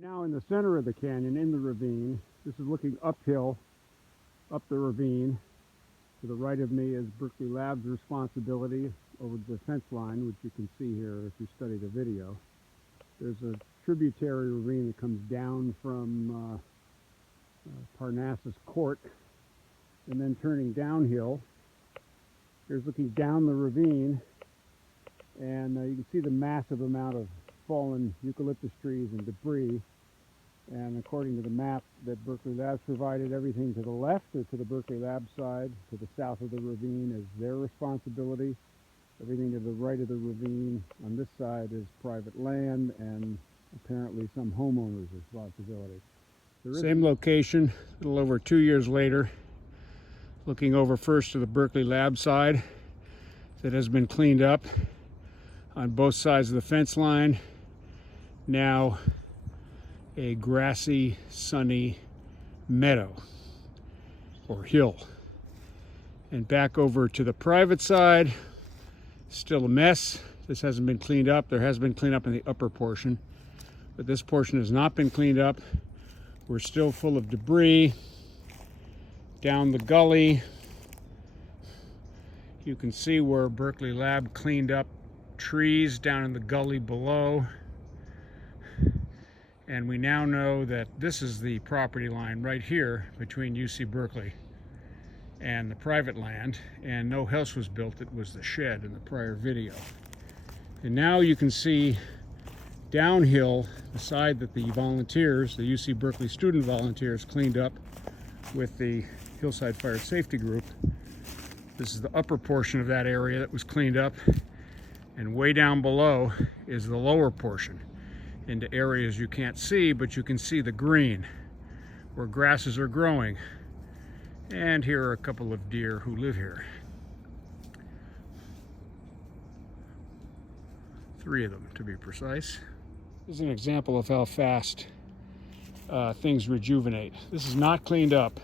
Now in the center of the canyon, in the ravine, this is looking uphill, up the ravine. To the right of me is Berkeley Lab's responsibility over the fence line, which you can see here if you study the video. There's a tributary ravine that comes down from Parnassus Court, and then turning downhill. Here's looking down the ravine, and you can see the massive amount of fallen eucalyptus trees and debris. And according to the map that Berkeley Labs provided, everything to the left or to the Berkeley Labs side, to the south of the ravine, is their responsibility. Everything to the right of the ravine on this side is private land and apparently some homeowners' responsibility. Same location, a little over 2 years later, looking over first to the Berkeley Lab side that has been cleaned up on both sides of the fence line. Now a grassy, sunny meadow or hill. And back over to the private side, still a mess. This hasn't been cleaned up. There has been cleanup in the upper portion, but this portion has not been cleaned up. We're still full of debris. Down the gully, you can see where Berkeley Lab cleaned up trees down in the gully below. And we now know that this is the property line right here between UC Berkeley and the private land, and no house was built. It was the shed in the prior video. And now you can see downhill the side that the volunteers, the UC Berkeley student volunteers, cleaned up with the Hillside Fire Safety Group. This is the upper portion of that area that was cleaned up, and way down below is the lower portion into areas you can't see, but you can see the green where grasses are growing. And here are a couple of deer who live here. 3 of them to be precise. This is an example of how fast things rejuvenate. This is not cleaned up.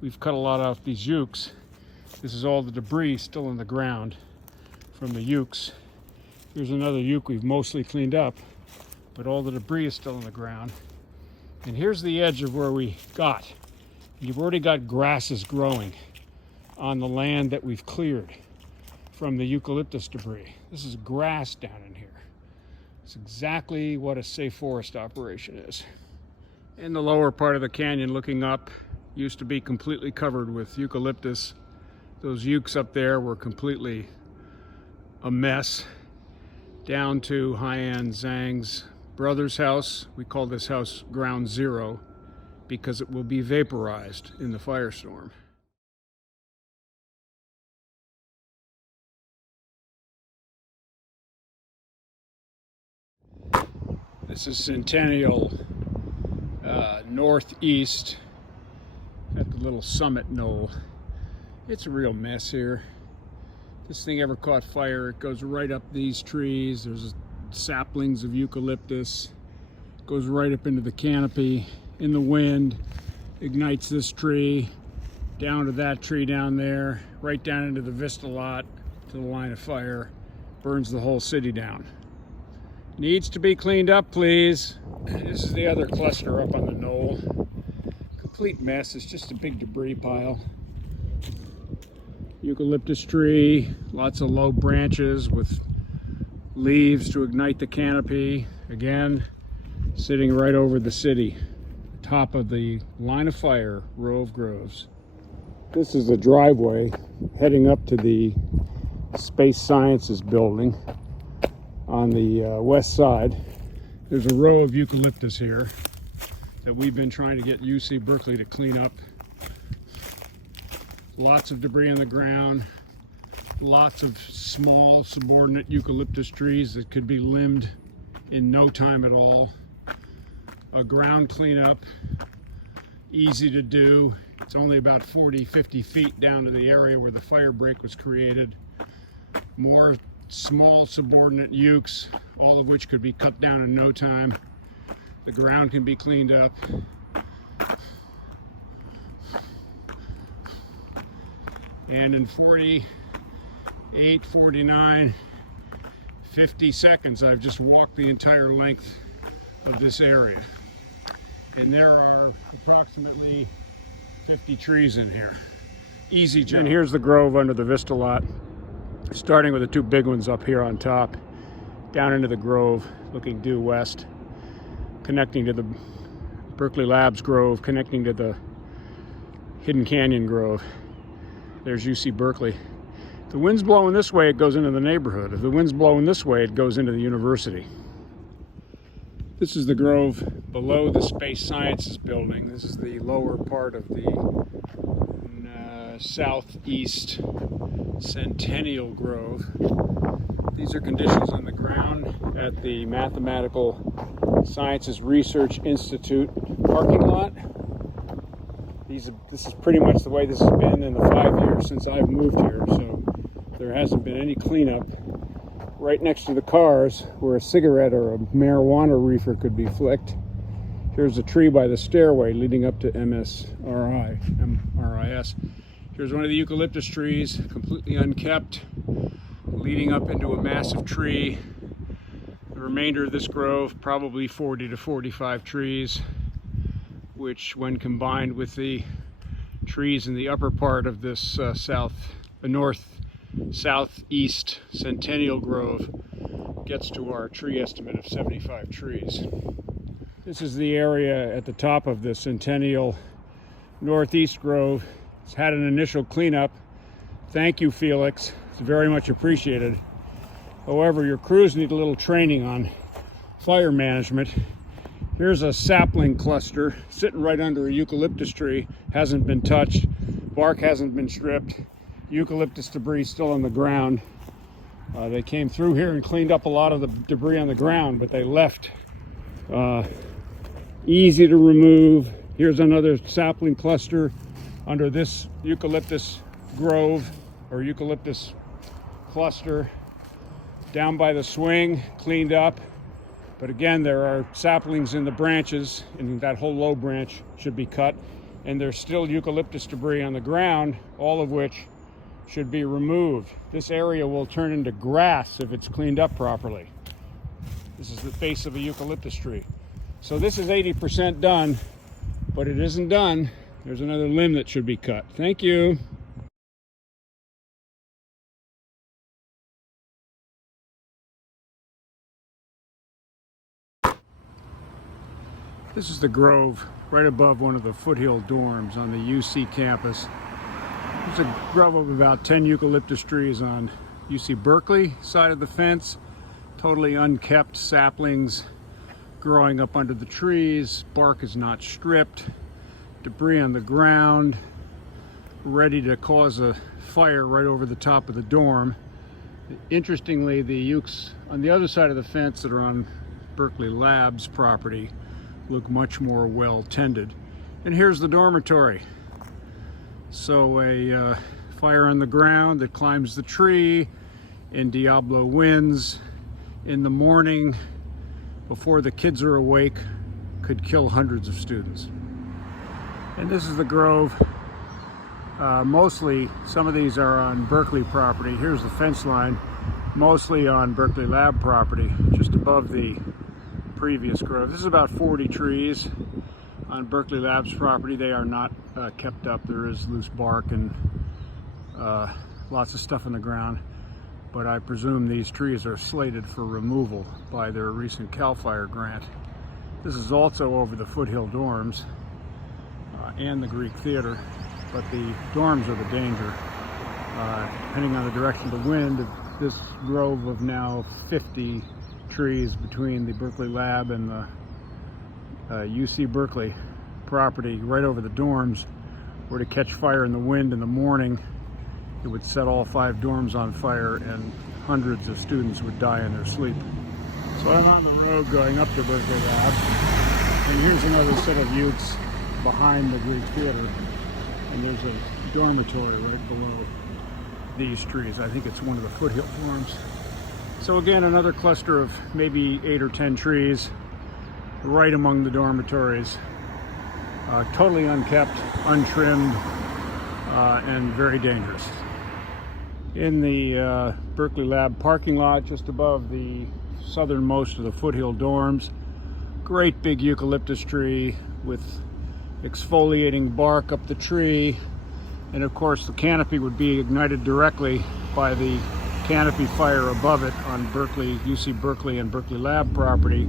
We've cut a lot off these ukes. This is all the debris still in the ground from the ukes. Here's another uke we've mostly cleaned up, but all the debris is still in the ground. And here's the edge of where we got. You've already got grasses growing on the land that we've cleared from the eucalyptus debris. This is grass down in here. It's exactly what a safe forest operation is. In the lower part of the canyon looking up, used to be completely covered with eucalyptus. Those ukes up there were completely a mess. Down to Haiyan Zhang's brother's house. We call this house Ground Zero because it will be vaporized in the firestorm. This is Centennial northeast at the little summit knoll. It's a real mess here. This thing ever caught fire, it goes right up these trees. There's saplings of eucalyptus. It goes right up into the canopy in the wind, ignites this tree, down to that tree down there, right down into the vista lot to the line of fire, burns the whole city down. Needs to be cleaned up, please. This is the other cluster up on the knoll. Complete mess. It's just a big debris pile. Eucalyptus tree, lots of low branches with leaves to ignite the canopy. Again, sitting right over the city, top of the line of fire, row of groves. This is the driveway heading up to the Space Sciences building on the west side. There's a row of eucalyptus here that we've been trying to get UC Berkeley to clean up. Lots of debris on the ground, lots of small subordinate eucalyptus trees that could be limbed in no time at all. A ground cleanup, easy to do. It's only about 40-50 feet down to the area where the fire break was created. More small subordinate ukes, all of which could be cut down in no time. The ground can be cleaned up. And in 48, 49, 50 seconds, I've just walked the entire length of this area. And there are approximately 50 trees in here. Easy jump. And here's the grove under the Vista lot, starting with the two big ones up here on top, down into the grove, looking due west, connecting to the Berkeley Labs grove, connecting to the Hidden Canyon grove. There's UC Berkeley. If the wind's blowing this way, it goes into the neighborhood. If the wind's blowing this way, it goes into the university. This is the grove below the Space Sciences building. This is the lower part of the southeast Centennial Grove. These are conditions on the ground at the Mathematical Sciences Research Institute parking lot. This is pretty much the way this has been in the 5 years since I've moved here, so there hasn't been any cleanup. Right next to the cars where a cigarette or a marijuana reefer could be flicked. Here's a tree by the stairway leading up to MRIS. Here's one of the eucalyptus trees, completely unkept, leading up into a massive tree. The remainder of this grove, probably 40 to 45 trees, which when combined with the trees in the upper part of this north-southeast Centennial Grove, gets to our tree estimate of 75 trees. This is the area at the top of the Centennial Northeast Grove. It's had an initial cleanup. Thank you, Felix. It's very much appreciated. However, your crews need a little training on fire management. Here's a sapling cluster sitting right under a eucalyptus tree. Hasn't been touched. Bark hasn't been stripped. Eucalyptus debris still on the ground. They came through here and cleaned up a lot of the debris on the ground, but they left. Easy to remove. Here's another sapling cluster under this eucalyptus grove or eucalyptus cluster. Down by the swing, cleaned up. But again, there are saplings in the branches, and that whole low branch should be cut. And there's still eucalyptus debris on the ground, all of which should be removed. This area will turn into grass if it's cleaned up properly. This is the base of a eucalyptus tree. So this is 80% done, but it isn't done. There's another limb that should be cut. Thank you. This is the grove right above one of the foothill dorms on the UC campus. There's a grove of about 10 eucalyptus trees on UC Berkeley side of the fence. Totally unkept saplings growing up under the trees. Bark is not stripped. Debris on the ground, ready to cause a fire right over the top of the dorm. Interestingly, the ukes on the other side of the fence that are on Berkeley Labs property look much more well tended. And here's the dormitory. So a fire on the ground that climbs the tree in Diablo winds in the morning before the kids are awake could kill hundreds of students. And this is the grove. Mostly, some of these are on Berkeley property. Here's the fence line, mostly on Berkeley Lab property, just above the previous grove. This is about 40 trees on Berkeley Labs property. They are not kept up. There is loose bark and lots of stuff in the ground. But I presume these trees are slated for removal by their recent CAL FIRE grant. This is also over the foothill dorms and the Greek Theater, but the dorms are the danger. Depending on the direction of the wind, this grove of now 50 trees between the Berkeley Lab and the UC Berkeley property right over the dorms were to catch fire in the wind in the morning, it would set all 5 dorms on fire and hundreds of students would die in their sleep. So I'm on the road going up to Berkeley Lab, and here's another set of ukes behind the Greek Theater, and there's a dormitory right below these trees. I think it's one of the foothill dorms. So again, another cluster of maybe 8 or 10 trees right among the dormitories. Totally unkept, untrimmed, and very dangerous. In the Berkeley Lab parking lot, just above the southernmost of the foothill dorms, great big eucalyptus tree, with exfoliating bark up the tree. And of course the canopy would be ignited directly by the canopy fire above it on Berkeley, UC Berkeley and Berkeley Lab property,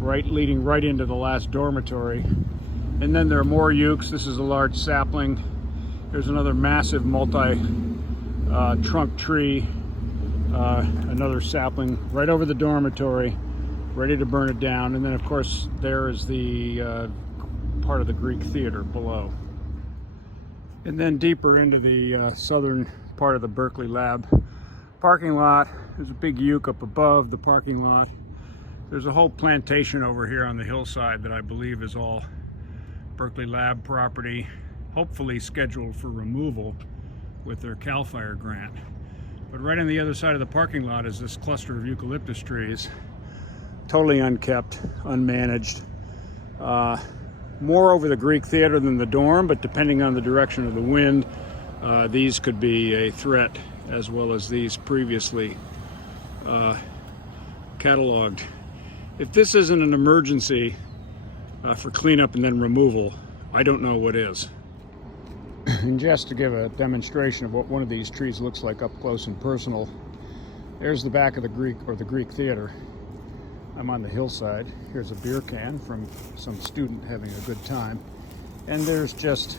leading right into the last dormitory. And then there are more ukes. This is a large sapling. There's another massive multi-trunk tree, another sapling right over the dormitory, ready to burn it down. And then of course there is the part of the Greek theater below. And then deeper into the southern part of the Berkeley Lab parking lot, there's a big uke up above the parking lot. There's a whole plantation over here on the hillside that I believe is all Berkeley Lab property, hopefully scheduled for removal with their CAL FIRE grant. But right on the other side of the parking lot is this cluster of eucalyptus trees, totally unkept, unmanaged. More over the Greek theater than the dorm, but depending on the direction of the wind, these could be a threat, as well as these previously cataloged. If this isn't an emergency for cleanup and then removal, I don't know what is. And just to give a demonstration of what one of these trees looks like up close and personal, there's the back of the Greek theater. I'm on the hillside. Here's a beer can from some student having a good time. And there's just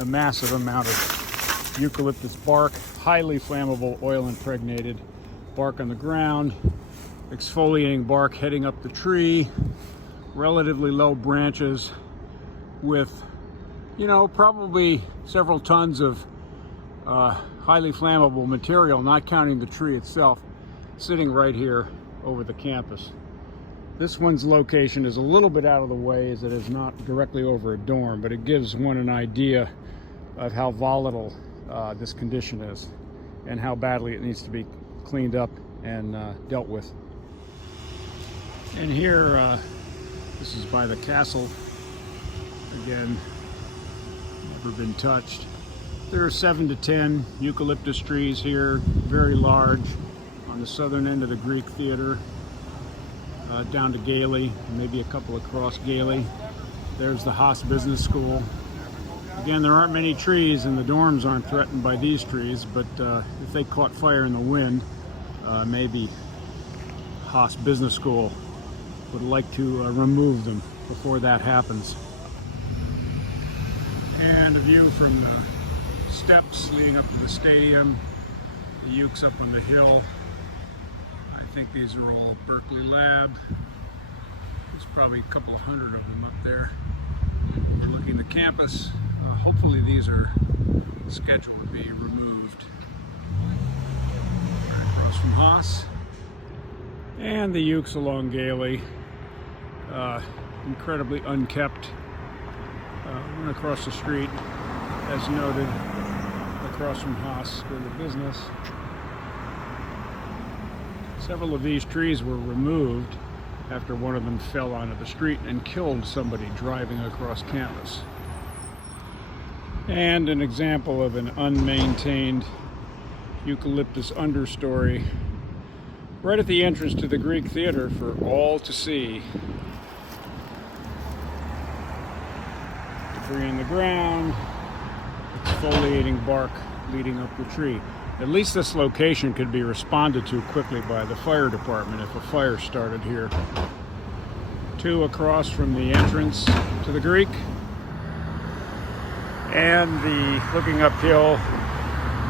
a massive amount of eucalyptus bark, highly flammable, oil impregnated bark on the ground, exfoliating bark heading up the tree, relatively low branches with, you know, probably several tons of highly flammable material, not counting the tree itself, sitting right here over the campus. This one's location is a little bit out of the way, as it is not directly over a dorm, but it gives one an idea of how volatile this condition is and how badly it needs to be cleaned up and dealt with. And here, this is by the castle. Again, never been touched. There are 7 to 10 eucalyptus trees here, very large, on the southern end of the Greek theater, down to Gailey, maybe a couple across Gailey. There's the Haas Business School. Again, there aren't many trees, and the dorms aren't threatened by these trees, but if they caught fire in the wind, maybe Haas Business School would like to remove them before that happens. And a view from the steps leading up to the stadium, the ukes up on the hill. I think these are all Berkeley Lab. There's probably a couple of hundred of them up there overlooking the campus. Hopefully these are scheduled to be removed. Right across from Haas. And the ukes along Gailey. Incredibly unkept. One across the street, as noted, across from Haas School of Business. Several of these trees were removed after one of them fell onto the street and killed somebody driving across campus. And an example of an unmaintained eucalyptus understory right at the entrance to the Greek theater for all to see. Debris in the ground, exfoliating bark leading up the tree. At least this location could be responded to quickly by the fire department if a fire started here. 2 across from the entrance to the Greek. And looking uphill,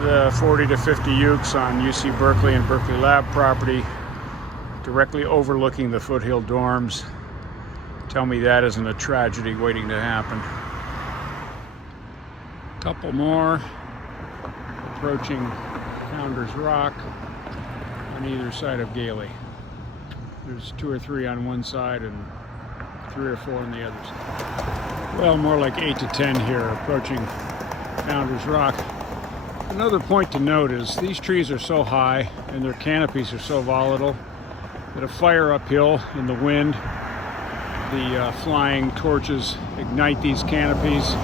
the 40 to 50 ukes on UC Berkeley and Berkeley Lab property, directly overlooking the foothill dorms. Tell me that isn't a tragedy waiting to happen. Couple more approaching Founders Rock on either side of Gailey. There's 2 or 3 on one side and 3 or 4 on the other side. Well, more like 8 to 10 here approaching Founders Rock. Another point to note is these trees are so high and their canopies are so volatile that a fire uphill in the wind, the flying torches ignite these canopies.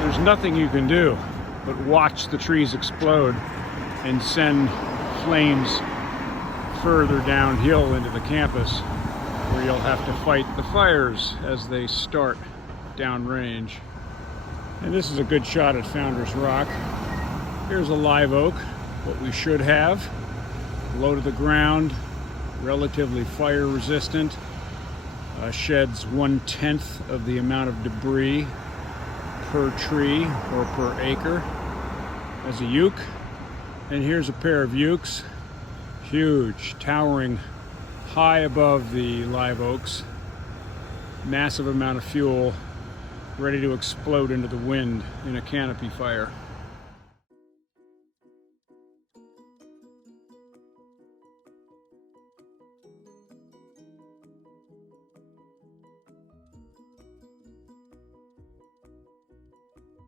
There's nothing you can do but watch the trees explode and send flames further downhill into the campus, where you'll have to fight the fires as they start. downrange. And this is a good shot at Founder's Rock. Here's a live oak, what we should have. Low to the ground, relatively fire resistant, sheds 1/10 of the amount of debris per tree or per acre as a euc. And here's a pair of eucs, huge, towering high above the live oaks, massive amount of fuel, ready to explode into the wind in a canopy fire.